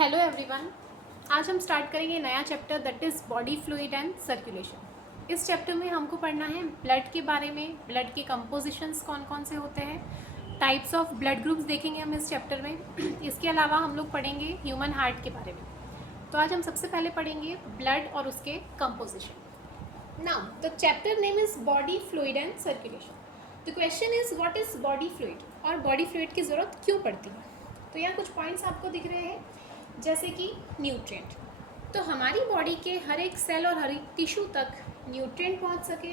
Hello everyone. आज हम start करेंगे नया chapter that is body fluid and circulation. इस चैप्टर में हमको पढ़ना है ब्लड के बारे में, ब्लड के कंपोजिशंस कौन कौन से होते हैं, टाइप्स ऑफ ब्लड ग्रुप्स देखेंगे हम इस चैप्टर में। इसके अलावा हम लोग पढ़ेंगे ह्यूमन हार्ट के बारे में। तो आज हम सबसे पहले पढ़ेंगे ब्लड और उसके composition. Now the chapter name is body fluid and circulation. The question is what is body fluid और बॉडी फ्लूइड की ज़रूरत क्यों पड़ती है। तो यहाँ कुछ पॉइंट्स आपको दिख रहे हैं, जैसे कि न्यूट्रिएंट। तो हमारी बॉडी के हर एक सेल और हर एक टिश्यू तक न्यूट्रिएंट पहुंच सके,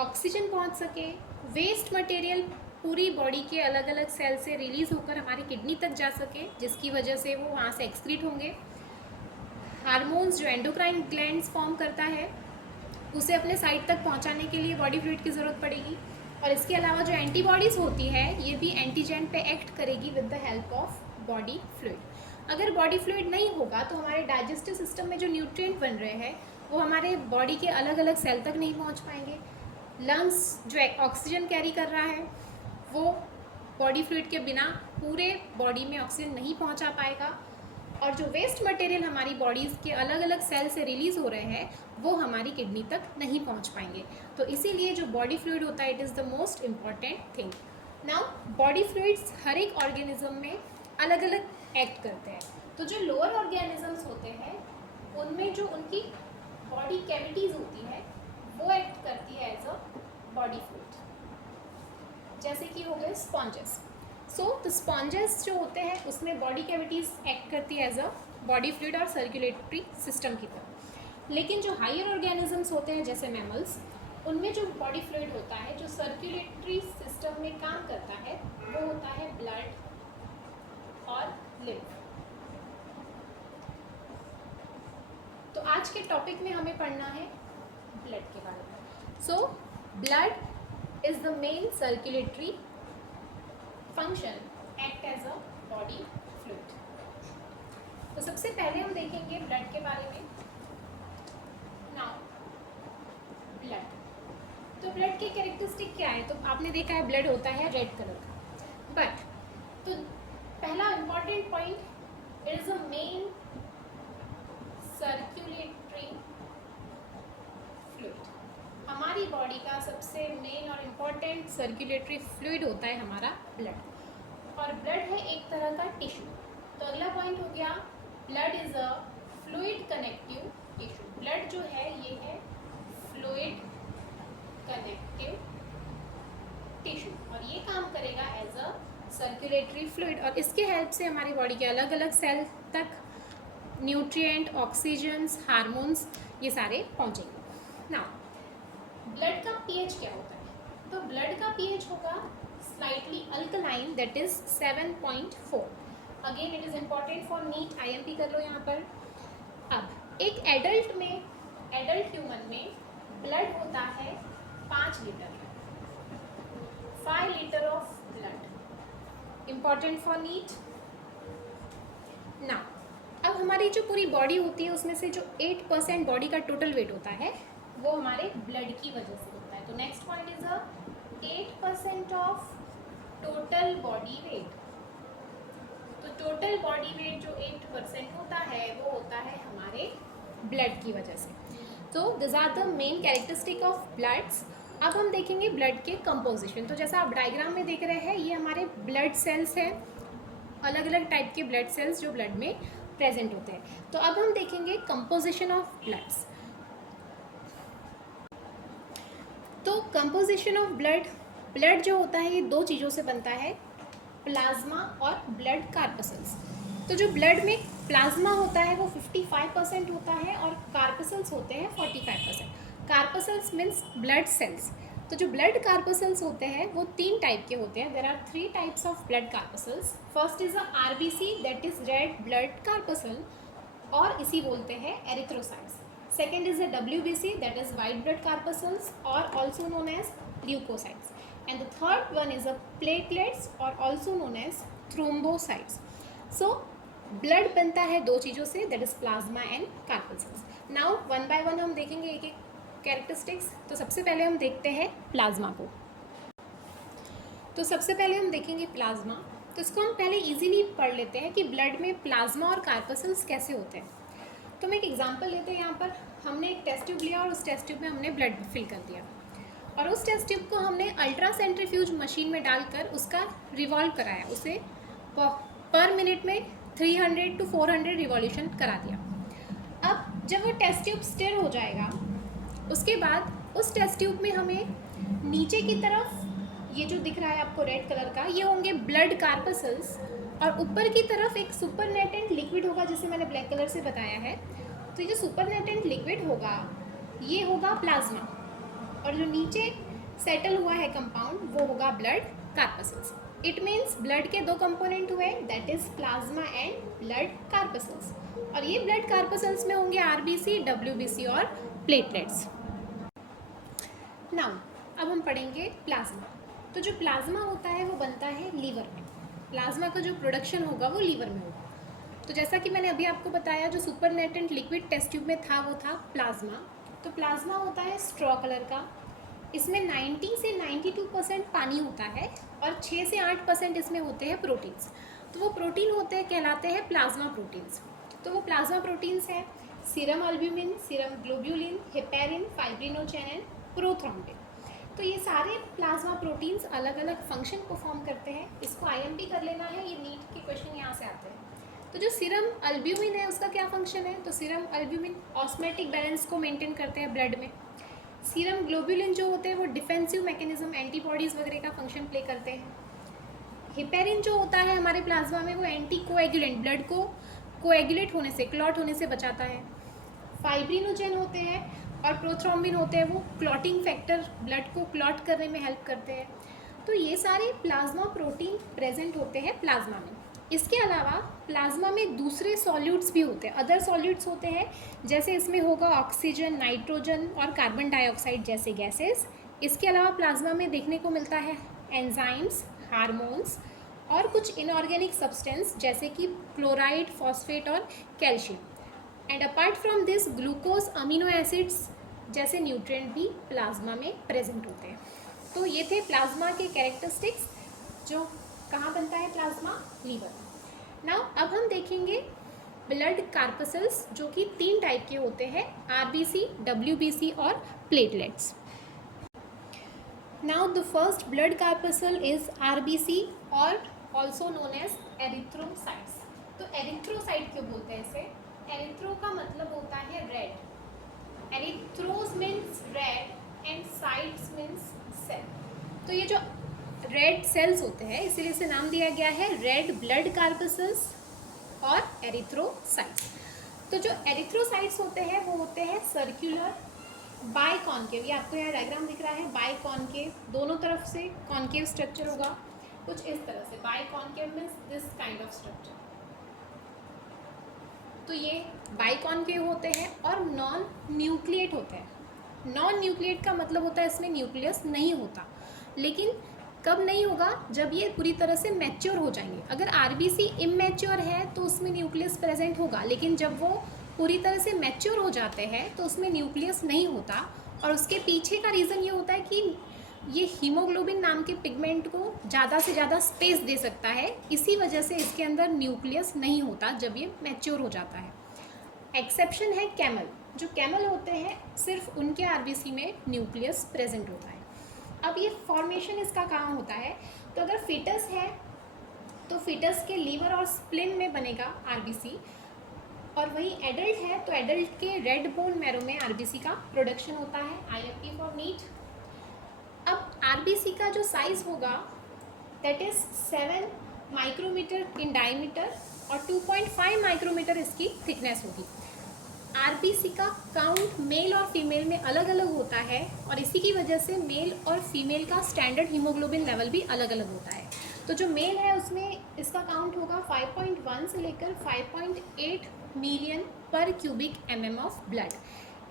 ऑक्सीजन पहुंच सके, वेस्ट मटेरियल पूरी बॉडी के अलग अलग सेल से रिलीज़ होकर हमारी किडनी तक जा सके, जिसकी वजह से वो वहाँ से एक्सक्रीट होंगे। हार्मोन्स जो एंडोक्राइन ग्लैंड्स फॉर्म करता है उसे अपने साइड तक पहुँचाने के लिए बॉडी फ्लूइड की ज़रूरत पड़ेगी। और इसके अलावा जो एंटीबॉडीज़ होती है ये भी एंटीजन पे एक्ट करेगी with the help of body fluid. अगर बॉडी फ्लूइड नहीं होगा तो हमारे डाइजेस्टिव सिस्टम में जो न्यूट्रिएंट बन रहे हैं वो हमारे बॉडी के अलग अलग सेल तक नहीं पहुंच पाएंगे। लंग्स जो ऑक्सीजन कैरी कर रहा है वो बॉडी फ्लूइड के बिना पूरे बॉडी में ऑक्सीजन नहीं पहुंचा पाएगा। और जो वेस्ट मटेरियल हमारी बॉडीज़ के अलग अलग सेल से रिलीज़ हो रहे हैं वो हमारी किडनी तक नहीं पहुंच पाएंगे। तो इसीलिए जो बॉडी फ्लूइड होता है it is the most important thing. Now body fluids हर एक ऑर्गेनिज्म में अलग अलग एक्ट करते हैं। तो जो लोअर ऑर्गेनिजम्स होते हैं उनमें जो उनकी बॉडी कैविटीज़ होती है वो एक्ट करती है एज अ बॉडी फ्लूइड, जैसे कि हो गए स्पॉन्जेस। सो द स्पॉन्जेस जो होते हैं उसमें बॉडी कैविटीज़ एक्ट करती है एज अ बॉडी फ्लूइड और सर्कुलेटरी सिस्टम की तरह। लेकिन जो हायर ऑर्गेनिजम्स होते हैं जैसे मैमल्स, उनमें जो बॉडी फ्लूइड होता है जो सर्कुलेटरी सिस्टम में काम करता है वो होता है ब्लड और लिम्फ। तो आज के टॉपिक में हमें पढ़ना है ब्लड के बारे में। So blood is the main circulatory function, act as a body fluid. तो सबसे पहले हम देखेंगे ब्लड के बारे में। नाउ ब्लड, तो ब्लड के कैरेक्टरिस्टिक क्या है। तो आपने देखा है ब्लड होता है रेड कलर का, बट तो पहला important point, it is a main circulatory fluid. हमारी बॉडी का सबसे मेन और इम्पॉर्टेंट सर्कुलेटरी फ्लूइड होता है हमारा ब्लड। और ब्लड है एक तरह का टिश्यू। तो अगला पॉइंट हो गया blood is a fluid connective tissue. Blood जो है ये है फ्लूइड कनेक्टिव टिश्यू और ये काम करेगा एज अ सर्कुलेटरी फ्लूइड। और इसके हेल्प से हमारी बॉडी के अलग अलग सेल तक न्यूट्रिएंट, ऑक्सीजन्स, हार्मोन्स ये सारे पहुंचेंगे। नाउ ब्लड का पीएच क्या होता है। तो ब्लड का पीएच होगा slightly alkaline, that is 7.4। Again it is important for NEET, IMP कर लो यहाँ पर। अब एक एडल्ट में, एडल्ट ह्यूमन में ब्लड होता है 5 litre, 5 litre of blood, important for NEET. Now अब हमारी जो पूरी बॉडी होती है उसमें से जो 8% बॉडी का टोटल वेट होता है वो हमारे ब्लड की वजह से होता है। तो next point is a 8% of total body weight. तो टोटल बॉडी वेट जो 8% होता है वो होता है हमारे ब्लड की वजह से। तो this are the main characteristic of bloods. अब हम देखेंगे ब्लड के कंपोजिशन। तो जैसा आप डायग्राम में देख रहे हैं ये हमारे ब्लड सेल्स हैं, अलग अलग टाइप के ब्लड सेल्स जो ब्लड में प्रेजेंट होते हैं। तो अब हम देखेंगे कंपोजिशन ऑफ ब्लड्स। तो कंपोजिशन ऑफ ब्लड, ब्लड जो होता है ये 2 चीज़ों से बनता है, प्लाज्मा और ब्लड कार्पसल्स। तो जो ब्लड में प्लाज्मा होता है वो 55% होता है और कार्पसल्स होते हैं 45%। Corpuscles means blood cells. तो जो ब्लड कार्पसल्स होते हैं वो 3 टाइप के होते हैं। There are 3 types of blood corpuscles. First is a RBC, that is red blood corpuscle और इसी बोलते हैं erythrocytes. Second is a WBC, that is white blood corpuscles और also known as leucocytes. And the third one is a platelets और also known as thrombocytes. So blood बनता है 2 चीज़ों से, that is plasma and corpuscles. Now one by one हम देखेंगे एक एक कैरेक्टरिस्टिक्स। तो सबसे पहले हम देखते हैं प्लाज्मा को। तो सबसे पहले हम देखेंगे प्लाज्मा। तो इसको हम पहले इजीली पढ़ लेते हैं कि ब्लड में प्लाज्मा और कार्पसल्स कैसे होते हैं। तो हम एक एग्जांपल लेते हैं। यहाँ पर हमने एक टेस्ट ट्यूब लिया और उस टेस्ट ट्यूब में हमने ब्लड फिल कर दिया और उस टेस्ट ट्यूब को हमने अल्ट्रा सेंट्रीफ्यूज मशीन में डालकर उसका रिवॉल्व कराया, उसे पर मिनट में 300 to 400 रिवॉल्यूशन करा दिया। अब जब वो टेस्ट ट्यूब स्टिर हो जाएगा, उसके बाद उस टेस्ट ट्यूब में हमें नीचे की तरफ ये जो दिख रहा है आपको रेड कलर का, ये होंगे ब्लड कार्पसल्स और ऊपर की तरफ एक सुपरनेटेंट लिक्विड होगा जिसे मैंने ब्लैक कलर से बताया है। तो ये जो सुपरनेटेंट लिक्विड होगा ये होगा प्लाज्मा और जो नीचे सेटल हुआ है कंपाउंड वो होगा blood corpuscles. It means blood के दो कंपोनेंट हुए, that is plasma and blood corpuscles. और ये ब्लड कार्पसल्स में होंगे आरबीसी, डब्ल्यूबीसी और प्लेटलेट्स। नाउ अब हम पढ़ेंगे प्लाज्मा। तो जो प्लाज्मा होता है वो बनता है लीवर में। प्लाज्मा का जो प्रोडक्शन होगा वो लीवर में होगा। तो जैसा कि मैंने अभी आपको बताया, जो सुपरनेटेंट लिक्विड टेस्ट ट्यूब में था वो था प्लाज्मा। तो प्लाज्मा होता है स्ट्रॉ कलर का, इसमें 90 से 92% पानी होता है और 6 से 8% इसमें होते हैं प्रोटीन्स। तो वो प्रोटीन होते हैं कहलाते हैं प्लाज्मा प्रोटीन्स। तो वो प्लाज्मा प्रोटीन्स हैं serum albumin, serum globulin, heparin, fibrinogen and prothrombin. तो ये सारे प्लाज्मा प्रोटीन्स अलग अलग फंक्शन परफॉर्म करते हैं। इसको आईएमपी कर लेना है, ये नीट के क्वेश्चन यहाँ से आते हैं। तो जो सीरम अल्ब्यूमिन है उसका क्या फंक्शन है? तो सीरम अल्ब्यूमिन ऑस्मेटिक बैलेंस को मेंटेन करते हैं ब्लड में। सीरम ग्लोब्यूलिन जो होते हैं वो डिफेंसिव मैकेनिज्म, एंटीबॉडीज़ वगैरह का फंक्शन प्ले करते हैं। हेपेरिन जो होता है हमारे प्लाज्मा में वो एंटी कोएगुलेंट, ब्लड को कोएगुलेट होने से, क्लॉट होने से बचाता है। फाइब्रिनोजेन होते हैं और प्रोथ्रोम्बिन होते हैं, वो क्लॉटिंग फैक्टर, ब्लड को क्लॉट करने में हेल्प करते हैं। तो ये सारे प्लाज्मा प्रोटीन प्रेजेंट होते हैं प्लाज्मा में। इसके अलावा प्लाज्मा में दूसरे सॉल्यूट्स भी होते हैं, अदर सॉल्यूट्स होते हैं, जैसे इसमें होगा ऑक्सीजन, नाइट्रोजन और कार्बन डाइऑक्साइड जैसे गैसेस। इसके अलावा प्लाज्मा में देखने को मिलता है एंजाइम्स, हार्मोन्स और कुछ इनऑर्गेनिक सब्सटेंस जैसे कि क्लोराइड, फॉस्फेट और calcium. And apart from this glucose, amino acids जैसे न्यूट्रिएंट भी प्लाज्मा में प्रेजेंट होते हैं। तो ये थे प्लाज्मा के कैरेक्टरिस्टिक्स। जो कहाँ बनता है प्लाज्मा? लीवर। नाउ अब हम देखेंगे ब्लड कार्पसल्स, जो कि 3 टाइप के होते हैं, आरबीसी, डब्ल्यूबीसी और platelets. Now the first blood corpuscle is RBC और ऑल्सो नोन एज एरिथ्रोसाइट्स। तो एरिथ्रोसाइट क्यों बोलते हैं इसे? एरिथ्रो का मतलब होता है red, erythros means red and cytes means cell. तो ये जो रेड सेल्स होते हैं इसीलिए इसे नाम दिया गया है रेड ब्लड कार्पसल्स और एरिथ्रोसाइट्स। तो जो एरिथ्रोसाइट्स होते हैं वो होते हैं सर्कुलर, बाय कॉन्केव। ये आपको यहाँ डायग्राम दिख रहा है, बाय कॉन्केव, दोनों तरफ से कॉन्केव स्ट्रक्चर होगा कुछ इस तरह से। Biconcave means this kind of structure. तो ये बाय कॉन्केव होते हैं और नॉन न्यूक्लिएट होते हैं। नॉन न्यूक्लिएट का मतलब होता है इसमें न्यूक्लियस नहीं होता, लेकिन कब नहीं होगा? जब ये पूरी तरह से मैच्योर हो जाएंगे। अगर आरबीसी इमैच्योर है तो उसमें न्यूक्लियस प्रेजेंट होगा, लेकिन जब वो पूरी तरह से मैच्योर हो जाते हैं तो उसमें न्यूक्लियस नहीं होता। और उसके पीछे का रीज़न ये होता है कि ये हीमोग्लोबिन नाम के पिगमेंट को ज़्यादा से ज़्यादा स्पेस दे सकता है, इसी वजह से इसके अंदर न्यूक्लियस नहीं होता जब ये मैच्योर हो जाता है। एक्सेप्शन है कैमल। जो कैमल होते हैं सिर्फ उनके आरबीसी में न्यूक्लियस प्रेजेंट होता है। अब ये फॉर्मेशन इसका कहाँ होता है? तो अगर फीटस है तो फीटस के लीवर और स्प्लिन में बनेगा आरबीसी, और वही एडल्ट है तो एडल्ट के रेड बोन मैरो में आरबीसी का प्रोडक्शन होता है। IMP for NEET. अब आरबीसी का जो साइज होगा that is 7 micrometre in diameter और 2.5 माइक्रोमीटर इसकी थिकनेस होगी। आरबीसी का काउंट मेल और फीमेल में अलग अलग होता है और इसी की वजह से मेल और फीमेल का स्टैंडर्ड हीमोग्लोबिन लेवल भी अलग अलग होता है। तो जो मेल है उसमें इसका काउंट होगा 5.1 से लेकर 5.8 मिलियन पर cubic mm of blood,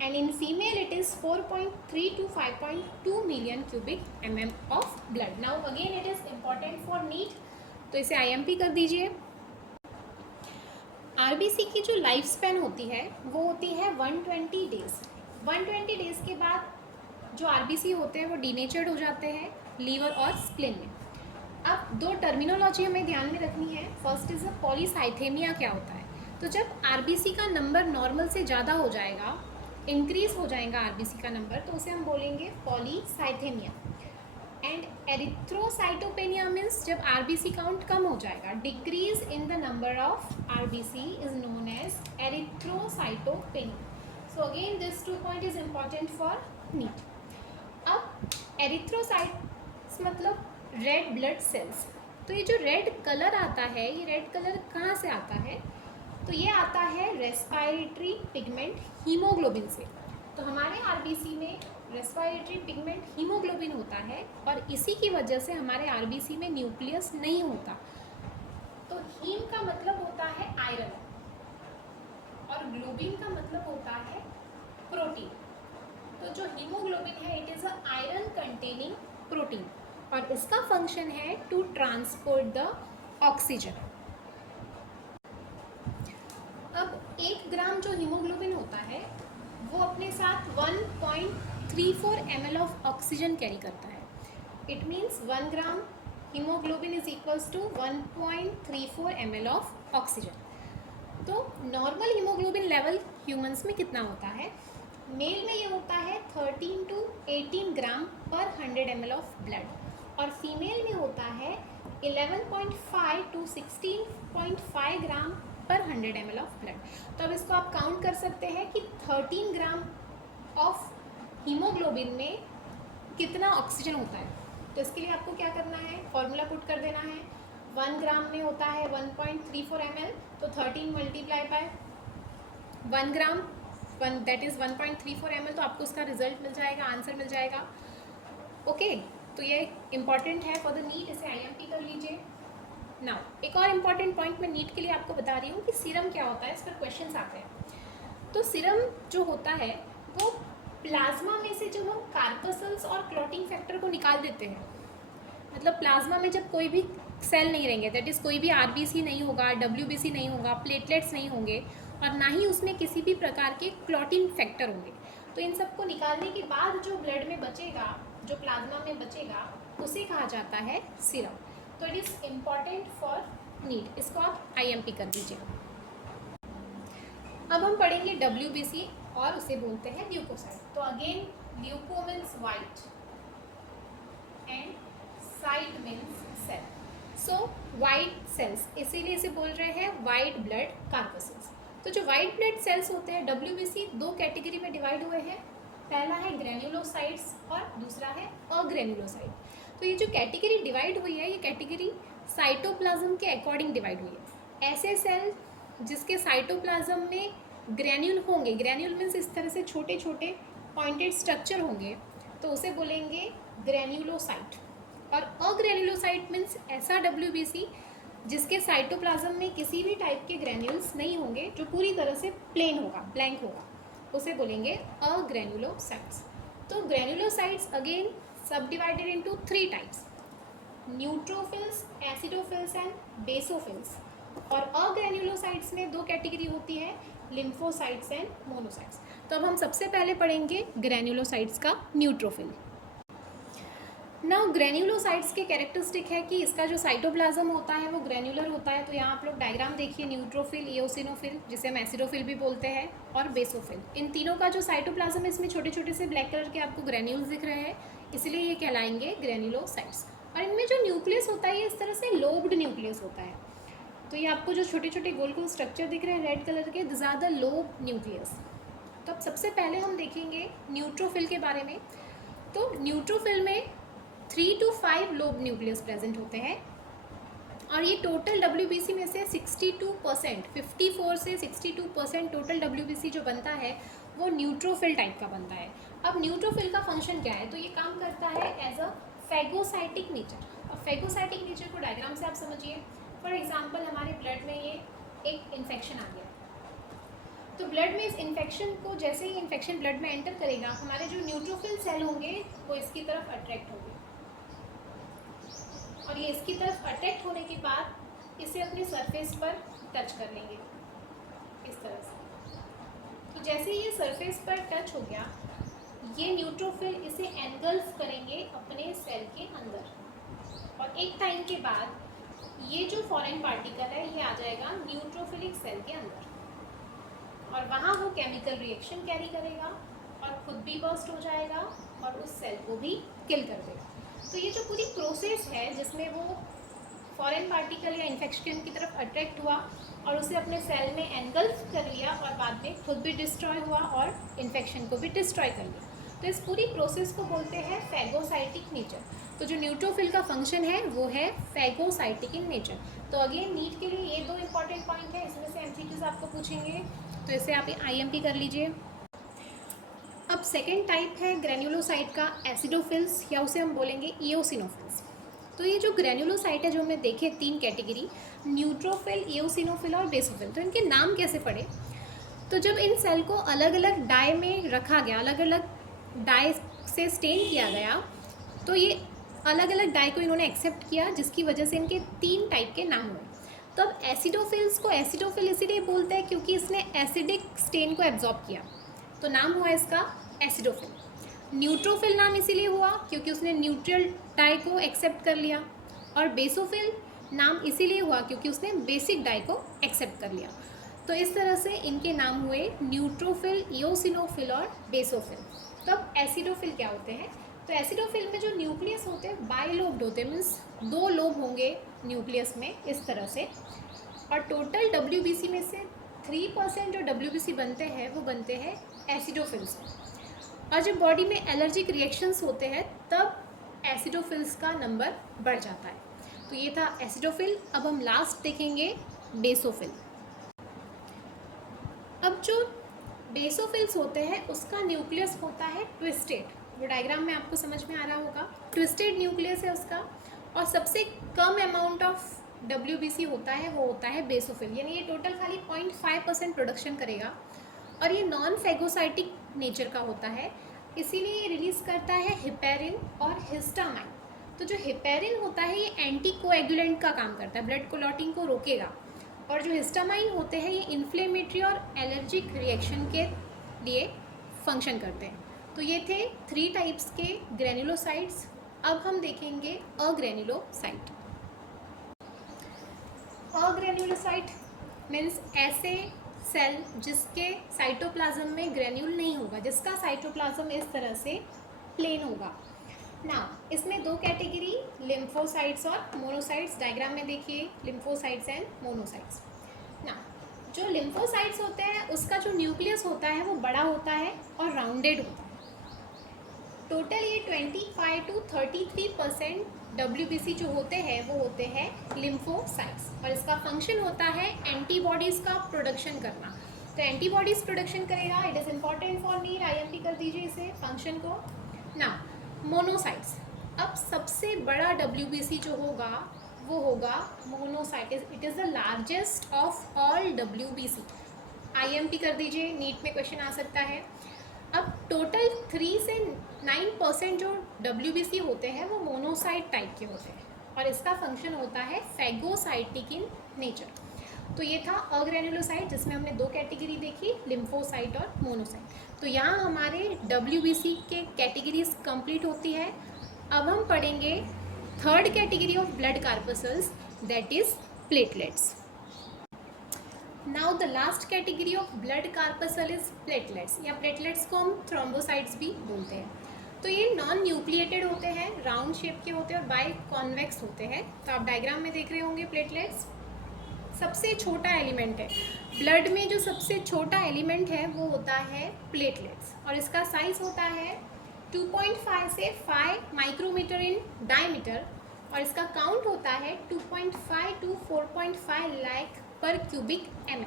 and in female it is 4.3 to 5.2 million cubic mm of blood. Now again it is important for NEET, तो इसे आईएमपी कर दीजिए। आरबीसी की जो लाइफ स्पैन होती है वो होती है 120 डेज़। 120 डेज़ के बाद जो आरबीसी होते हैं वो डीनेचर्ड हो जाते हैं लीवर और स्प्लिन में। अब दो टर्मिनोलॉजी हमें ध्यान में रखनी है। फर्स्ट इज अ पॉलीसाइथेमिया क्या होता है। तो जब आरबीसी का नंबर नॉर्मल से ज़्यादा हो जाएगा, इंक्रीज हो जाएगा आरबीसी का नंबर, तो उसे हम बोलेंगे पॉलीसाइथेमिया। एंड एरिथ्रोसाइटोपेनिया मीन्स जब आरबीसी काउंट कम हो जाएगा, decrease in the number of RBC is known as erythrocytopenia. So again this 2 point is important for NEET. अब एरिथ्रोसाइट्स मतलब रेड ब्लड सेल्स। तो ये जो रेड कलर आता है, ये रेड कलर कहाँ से आता है? तो ये आता है रेस्पिरेटरी पिगमेंट हीमोग्लोबिन से। तो हमारे आरबीसी में रेस्पिरेटरी पिगमेंट हीमोग्लोबिन होता है और इसी की वजह से हमारे आरबीसी में न्यूक्लियस नहीं होता। तो हीम का मतलब होता है आयरन और ग्लोबिन का मतलब होता है प्रोटीन। तो जो हीमोग्लोबिन है, it is a iron containing protein और इसका फंक्शन है टू ट्रांसपोर्ट द ऑक्सीजन। अब 1 ग्राम जो हीमोग्लोबिन होता है वो अपने साथ 1.34 ml ऑफ ऑक्सीजन कैरी करता है। It means 1 gram haemoglobin is equals to 1.34 ml of oxygen. तो नॉर्मल हीमोग्लोबिन लेवल ह्यूमंस में कितना होता है? मेल में ये होता है 13 to 18 ग्राम पर 100 ml ऑफ ब्लड और फीमेल में होता है 11.5 to 16.5 ग्राम पर 100 ml ऑफ ब्लड। तो अब इसको आप काउंट कर सकते हैं कि 13 ग्राम ऑफ हीमोग्लोबिन में कितना ऑक्सीजन होता है। तो इसके लिए आपको क्या करना है? फॉर्मूला पुट कर देना है। 1 ग्राम में होता है 1.34 ml, तो 13 multiply by 1 gram, that is 1.34 ml, तो आपको उसका रिजल्ट मिल जाएगा, आंसर मिल जाएगा। ओके, तो ये इम्पॉर्टेंट है फॉर द नीट, इसे IMP कर लीजिए। नाउ एक और इम्पॉर्टेंट पॉइंट मैं नीट के लिए आपको बता रही हूँ कि सीरम क्या होता है, इस पर क्वेश्चंस आते हैं। तो सीरम जो होता है वो प्लाज्मा में से जब हम कार्पसल्स और क्लॉटिंग फैक्टर को निकाल देते हैं, मतलब प्लाज्मा में जब कोई भी सेल नहीं रहेंगे, दैट इज़ कोई भी आरबीसी नहीं होगा, WBC नहीं होगा, प्लेटलेट्स नहीं होंगे और ना ही उसमें किसी भी प्रकार के क्लॉटिंग फैक्टर होंगे, तो इन सबको निकालने के बाद जो ब्लड में बचेगा, जो प्लाज्मा में बचेगा, उसे कहा जाता है सीरम। तो it is important for NEET, इसको आप IMP कर दीजिए। अब हम पढ़ेंगे WBC और उसे बोलते हैं ल्यूकोसाइट। तो again leuko means white and cyte means cell. So white cells, इसीलिए इसे बोल रहे हैं वाइट ब्लड कार्पसेल्स। तो जो वाइट ब्लड सेल्स होते हैं WBC 2 कैटेगरी में डिवाइड हुए हैं। पहला है ग्रेन्युलोसाइट्स और दूसरा है अग्रेन्युलोसाइट। तो ये जो कैटेगरी डिवाइड हुई है, ये कैटेगरी साइटोप्लाज्म के अकॉर्डिंग डिवाइड हुई है। ऐसे सेल जिसके साइटोप्लाज्म में ग्रेन्यूल होंगे, ग्रेन्यूल मीन्स इस तरह से छोटे छोटे पॉइंटेड स्ट्रक्चर होंगे, तो उसे बोलेंगे ग्रेन्युलोसाइट। और अग्रेन्युलोसाइट मीन्स ऐसा WBC जिसके साइटोप्लाज्म में किसी भी टाइप के ग्रेन्यूल्स नहीं होंगे, जो पूरी तरह से प्लेन होगा, ब्लैंक होगा, उसे बोलेंगे अग्रेन्युलोसाइट्स। तो ग्रेन्युलोसाइट्स अगेन सब divided into 3 types, neutrophils, acidophils and basophils. और अग्रेन्युलोसाइट्स में 2 कैटेगरी होती है, लिम्फोसाइट्स एंड मोनोसाइट्स। तो अब हम सबसे पहले पढ़ेंगे ग्रेन्युलोसाइट्स का न्यूट्रोफिल। नाउ ग्रेन्युलोसाइट्स के कैरेक्टरिस्टिक है कि इसका जो साइटोप्लाज्म होता है वो ग्रेन्युलर होता है। तो यहाँ आप लोग डायग्राम देखिए, न्यूट्रोफिल, इओसिनोफिल जिसे हम एसिडोफिल भी बोलते हैं, और बेसोफिल। इन तीनों का जो साइटोप्लाज्म है इसमें छोटे छोटे से ब्लैक कलर के आपको ग्रेन्यूल्स दिख रहे हैं, इसलिए ये कहलाएंगे ग्रेन्युलोसाइट्स। और इनमें जो न्यूक्लियस होता है ये इस तरह से लोब्ड न्यूक्लियस होता है। तो ये आपको जो छोटे छोटे गोल गोल स्ट्रक्चर दिख रहे हैं रेड कलर के, this are the lobe nucleus. तो अब सबसे पहले हम देखेंगे न्यूट्रोफिल के बारे में। तो न्यूट्रोफिल में 3 to 5 लोब न्यूक्लियस प्रेजेंट होते हैं और ये टोटल WBC में से 62%, 54 से 62% टोटल WBC जो बनता है वो न्यूट्रोफिल टाइप का बनता है। अब न्यूट्रोफिल का फंक्शन क्या है? तो ये काम करता है एज अ फैगोसाइटिक नेचर। अब फैगोसाइटिक नेचर को डायग्राम से आप समझिए। फॉर एग्जाम्पल हमारे ब्लड में ये एक इन्फेक्शन आ गया, तो ब्लड में इस इन्फेक्शन को, जैसे ही इन्फेक्शन ब्लड में एंटर करेगा, हमारे जो न्यूट्रोफिल सेल होंगे वो इसकी तरफ अट्रैक्ट होंगे और ये इसकी तरफ अट्रैक्ट होने के बाद इसे अपने सरफेस पर टच कर लेंगे इस तरह से। तो जैसे ही ये सरफेस पर टच हो गया, ये न्यूट्रोफिल इसे एनगल्फ करेंगे अपने सेल के अंदर और एक टाइम के बाद ये जो फॉरेन पार्टिकल है ये आ जाएगा न्यूट्रोफिलिक सेल के अंदर, और वहाँ वो केमिकल रिएक्शन कैरी करेगा और खुद भी बर्स्ट हो जाएगा और उस सेल को भी किल कर देगा। तो ये जो पूरी प्रोसेस है जिसमें वो फॉरेन पार्टिकल या इन्फेक्शन की तरफ अट्रैक्ट हुआ और उसे अपने सेल में एनगल्फ कर लिया और बाद में खुद भी डिस्ट्रॉय हुआ और इन्फेक्शन को भी डिस्ट्रॉय कर लिया, तो इस पूरी प्रोसेस को बोलते हैं फैगोसाइटिक नेचर। तो जो न्यूट्रोफिल का फंक्शन है वो है फैगोसाइटिक इन नेचर। तो अगेन नीट के लिए ये दो इंपॉर्टेंट पॉइंट है, इसमें से एमसीक्यूज आपको पूछेंगे, तो इसे आप आईएमपी कर लीजिए। अब सेकेंड टाइप है ग्रेन्युलोसाइट का एसिडोफिल्स, या उसे हम बोलेंगे इओसिनोफिल्स। तो ये जो ग्रेन्युलोसाइट है जो हमने देखे 3 कैटेगरी, न्यूट्रोफिल, इओसिनोफिल और बेसोफिल, तो इनके नाम कैसे पड़े? तो जब इन सेल को अलग अलग डाई में रखा गया, अलग अलग डाई से स्टेन किया गया, तो ये अलग अलग डाई को इन्होंने एक्सेप्ट किया, जिसकी वजह से इनके 3 टाइप के नाम हुए। तो अब एसिडोफिल्स को एसिडोफिल इसीलिए बोलते हैं क्योंकि इसने एसिडिक स्टेन को एब्जॉर्ब किया, तो नाम हुआ इसका एसिडोफिल। न्यूट्रोफिल नाम इसीलिए हुआ क्योंकि उसने न्यूट्रल डाई को एक्सेप्ट कर लिया, और बेसोफिल नाम इसीलिए हुआ क्योंकि उसने बेसिक डाई को एक्सेप्ट कर लिया। तो इस तरह से इनके नाम हुए न्यूट्रोफिल, इओसिनोफिल और बेसोफिल। तो अब एसिडोफिल क्या होते हैं? तो एसिडोफिल में जो न्यूक्लियस होते हैं बाइलोब्ड होते हैं, मीन्स 2 लोब होंगे न्यूक्लियस में इस तरह से, और टोटल WBC में से 3% जो WBC बनते हैं वो बनते हैं एसिडोफिल्स। और जब बॉडी में एलर्जिक रिएक्शंस होते हैं तब एसिडोफिल्स का नंबर बढ़ जाता है। तो ये था एसिडोफिल। अब हम लास्ट देखेंगे बेसोफिल। अब जो बेसोफिल्स होते हैं उसका न्यूक्लियस होता है ट्विस्टेड, वो डायग्राम में आपको समझ में आ रहा होगा, ट्विस्टेड न्यूक्लियस है उसका, और सबसे कम अमाउंट ऑफ WBC होता है वो होता है बेसोफिल, यानी ये टोटल खाली 0.5% प्रोडक्शन करेगा, और ये नॉन फैगोसाइटिक नेचर का होता है, इसीलिए ये रिलीज़ करता है हिपेरिन और हिस्टामाइन। तो जो हिपेरिन होता है ये एंटी कोएगुलेंट का काम करता है, ब्लड क्लॉटिंग को रोकेगा, और जो हिस्टामाइन होते हैं ये इन्फ्लेमेटरी और एलर्जिक रिएक्शन के लिए फंक्शन करते हैं। तो ये थे 3 टाइप्स के ग्रेन्युलोसाइट्स। अब हम देखेंगे अग्रेन्युलोसाइट। अग्रेन्युलोसाइट मीन्स ऐसे सेल जिसके साइटोप्लाज्म में ग्रेन्यूल नहीं होगा, जिसका साइटोप्लाज्म इस तरह से प्लेन होगा। ना इसमें 2 कैटेगरी, लिम्फोसाइट्स और मोनोसाइट्स, डायग्राम में देखिए लिम्फोसाइट्स एंड मोनोसाइट्स। ना जो लिम्फोसाइट्स होते हैं उसका जो न्यूक्लियस होता है वो बड़ा होता है और राउंडेड होता है। टोटल ये 25 to 33% WBC जो होते हैं वो होते हैं लिम्फोसाइट्स, और इसका फंक्शन होता है एंटीबॉडीज़ का प्रोडक्शन करना। तो एंटीबॉडीज़ प्रोडक्शन करेगा, it is important for need, IMP कर दीजिए इसे फंक्शन को। ना मोनोसाइट्स, अब सबसे बड़ा WBC जो होगा वो होगा monocyte, it is the largest of all WBC। IMP कर दीजिए, नीट में क्वेश्चन आ सकता है। अब टोटल 3 से 9% जो WBC होते हैं वो मोनोसाइट टाइप के होते हैं, और इसका फंक्शन होता है फैगोसाइटिक इन नेचर। तो ये था अग्रेन्युलोसाइट जिसमें हमने 2 कैटेगरी देखी, लिम्फोसाइट और मोनोसाइट। तो यहाँ हमारे WBC के कैटेगरीज कंप्लीट होती है। अब हम पढ़ेंगे 3rd category of blood corpuscles, that is platelets. Now the last category of blood corpuscle is platelets, या प्लेटलेट्स को हम थ्रोम्बोसाइट्स भी बोलते हैं। तो ये नॉन न्यूक्लिएटेड होते हैं, राउंड शेप के होते हैं और बाय कॉन्वेक्स होते हैं। तो आप डायग्राम में देख रहे होंगे प्लेटलेट्स सबसे छोटा एलिमेंट है, ब्लड में जो सबसे छोटा एलिमेंट है वो होता है प्लेटलेट्स, और इसका साइज होता है 2.5 से 5 माइक्रोमीटर इन डायमीटर, और इसका काउंट होता है 2.5 to 4.5 लाख पर क्यूबिक mm।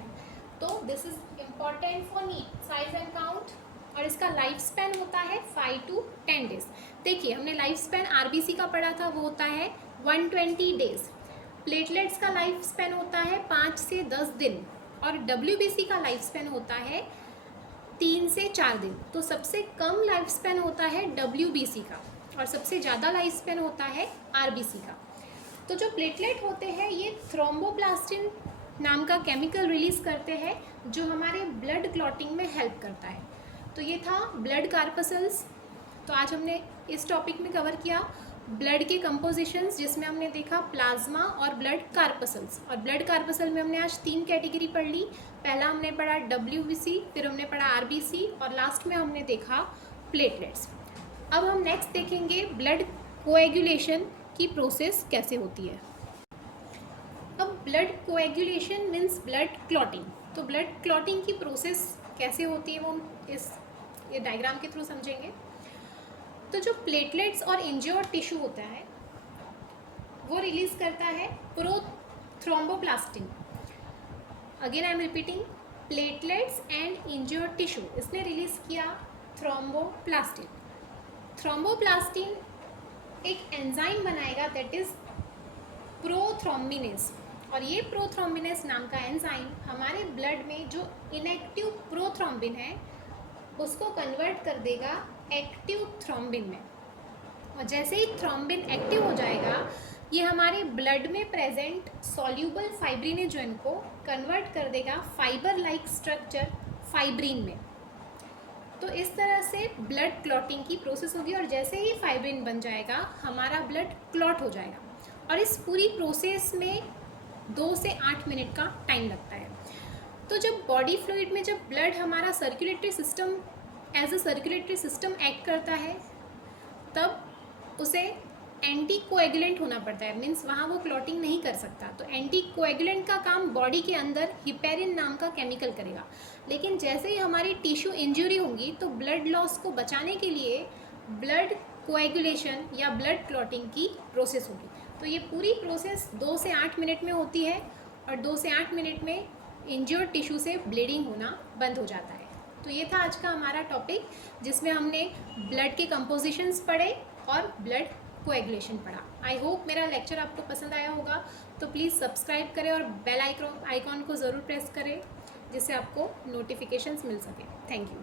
तो this is important for need, size and count. और इसका लाइफ स्पैन होता है 5 to 10 डेज। देखिए हमने लाइफ स्पैन RBC का पढ़ा था, वो होता है 120 डेज। प्लेटलेट्स का लाइफ स्पैन होता है 5 से 10 दिन, और WBC का लाइफ स्पैन होता है 3 से 4 दिन। तो सबसे कम लाइफ स्पैन होता है WBC का, और सबसे ज़्यादा लाइफ स्पैन होता है RBC का। तो जो प्लेटलेट होते हैं ये थ्रोम्बोप्लास्टिन नाम का केमिकल रिलीज़ करते हैं जो हमारे ब्लड क्लॉटिंग में हेल्प करता है। तो ये था ब्लड कार्पसल्स। तो आज हमने इस टॉपिक में कवर किया ब्लड के कंपोजिशंस जिसमें हमने देखा प्लाज्मा और ब्लड कार्पसल्स, और ब्लड कार्पसल में हमने आज 3 कैटेगरी पढ़ ली। पहला हमने पढ़ा WBC, फिर हमने पढ़ा RBC और लास्ट में हमने देखा प्लेटलेट्स। अब हम नेक्स्ट देखेंगे ब्लड कोएगुलेशन की प्रोसेस कैसे होती है। अब blood coagulation means blood clotting. तो ब्लड क्लॉटिंग की प्रोसेस कैसे होती है वो ये डायग्राम के थ्रू समझेंगे। तो जो प्लेटलेट्स और इंज्योर्ड टिश्यू होता है वो रिलीज करता है prothromboplastin. Again I am repeating, platelets and injured tissue, इसने रिलीज किया थ्रोम्बोप्लास्टिन। थ्रोम्बोप्लास्टिन एक एंजाइम बनाएगा दैट इज प्रोथ्रोम्बिनेज, और ये प्रोथ्रोम्बिनेज नाम का एंजाइम हमारे ब्लड में जो इनएक्टिव प्रोथ्रोम्बिन है उसको कन्वर्ट कर देगा एक्टिव थ्रोम्बिन में। और जैसे ही थ्रोम्बिन एक्टिव हो जाएगा ये हमारे ब्लड में प्रेजेंट सॉल्यूबल फाइब्रिनोजेन को कन्वर्ट कर देगा फाइबर लाइक स्ट्रक्चर फाइब्रिन में। तो इस तरह से ब्लड क्लॉटिंग की प्रोसेस होगी, और जैसे ही फाइब्रिन बन जाएगा हमारा ब्लड क्लॉट हो जाएगा। और इस पूरी प्रोसेस में 2 से 8 मिनट का टाइम लगता है। तो जब बॉडी फ्लूइड में जब ब्लड हमारा circulatory system as a circulatory system act करता है तब उसे एंटी कोएगुलेंट होना पड़ता है, मीन्स वहाँ वो क्लॉटिंग नहीं कर सकता। तो एंटी कोएगुलेंट का काम बॉडी के अंदर हिपेरिन नाम का केमिकल करेगा। लेकिन जैसे ही हमारी टिश्यू इंजरी होंगी तो ब्लड लॉस को बचाने के लिए ब्लड कोएगुलेशन या ब्लड क्लॉटिंग की प्रोसेस होगी। तो ये पूरी प्रोसेस 2 से 8 मिनट में होती है, और 2 से 8 मिनट में इंजर्ड टिश्यू से ब्लीडिंग होना बंद हो जाता है। तो ये था आज का हमारा टॉपिक जिसमें हमने ब्लड के कंपोजिशंस पढ़े और ब्लड कोएगुलेशन पढ़ा। आई होप मेरा लेक्चर आपको पसंद आया होगा, तो प्लीज़ सब्सक्राइब करें और बेल आइकॉन को ज़रूर प्रेस करें जिससे आपको नोटिफिकेशंस मिल सके। Thank you.